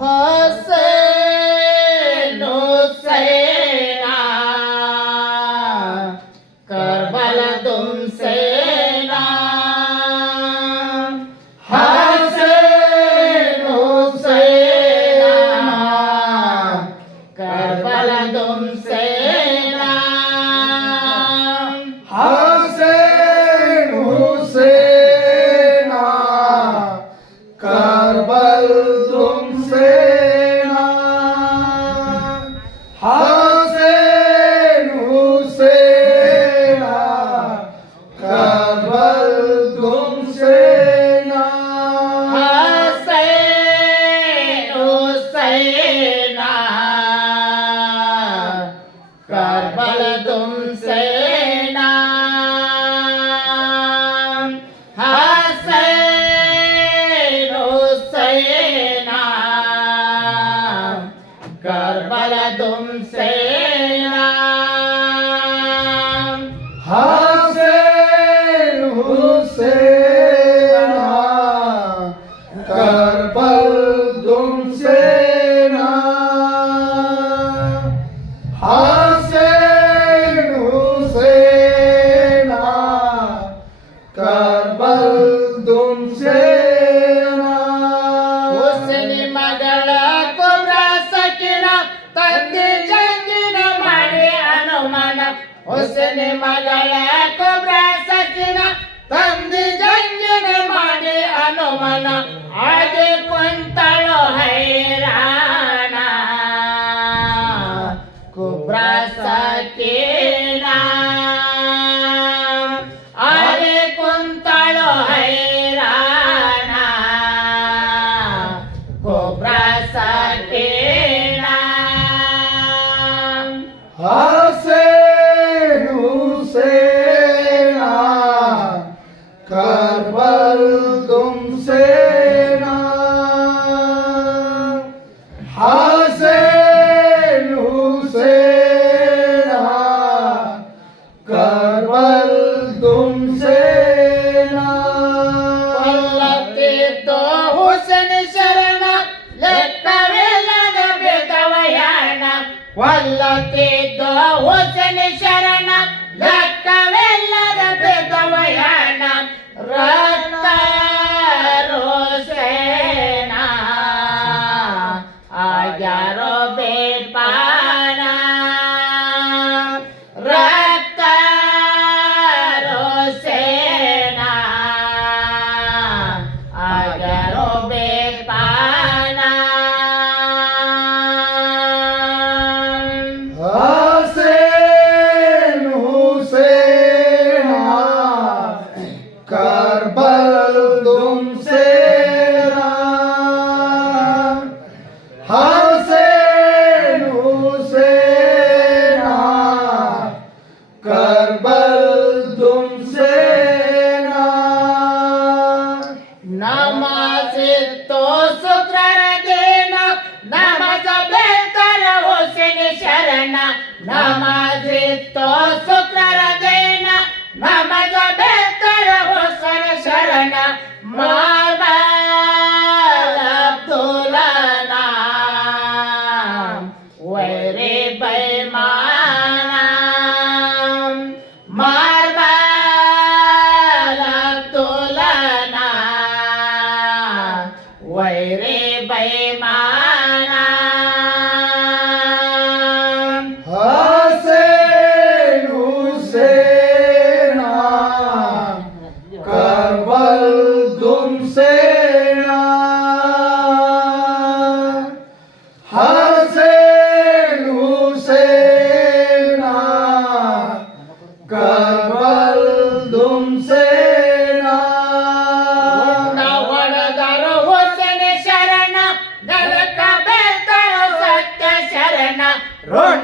ਹੱਸ I don't say. Rana आज कोणताळ हैराणा कोबराचा केला. अरे कोणताळ हैराणा कोबराचा केला. हा. Krishna. ಸಿಕ್ತೋ ಶರಣ ನಮ चावल गुम से Run!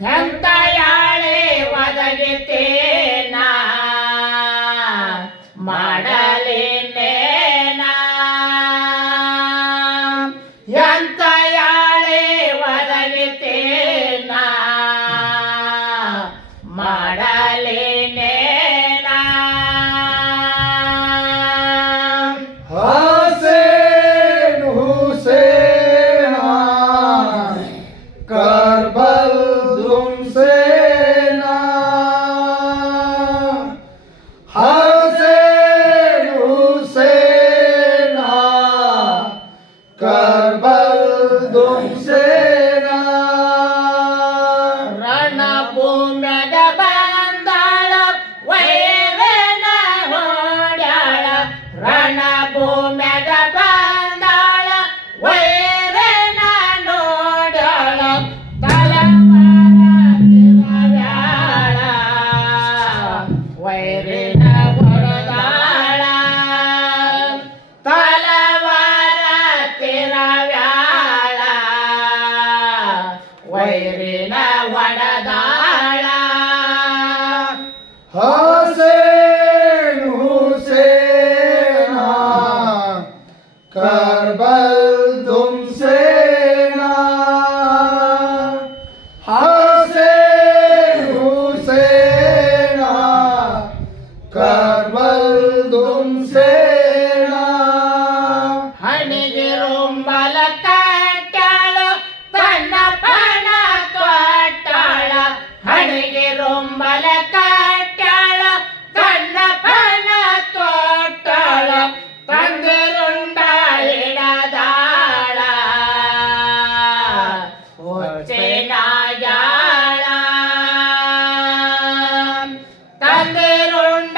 ದಂತಯಾಳೆ ಒದಗಿತೇನ ಮಾಡಲೇನೇನ? ಎಂತಯಾಳೆ ಒದಗಿತೇನ ಮಾಡಲೇ Lord.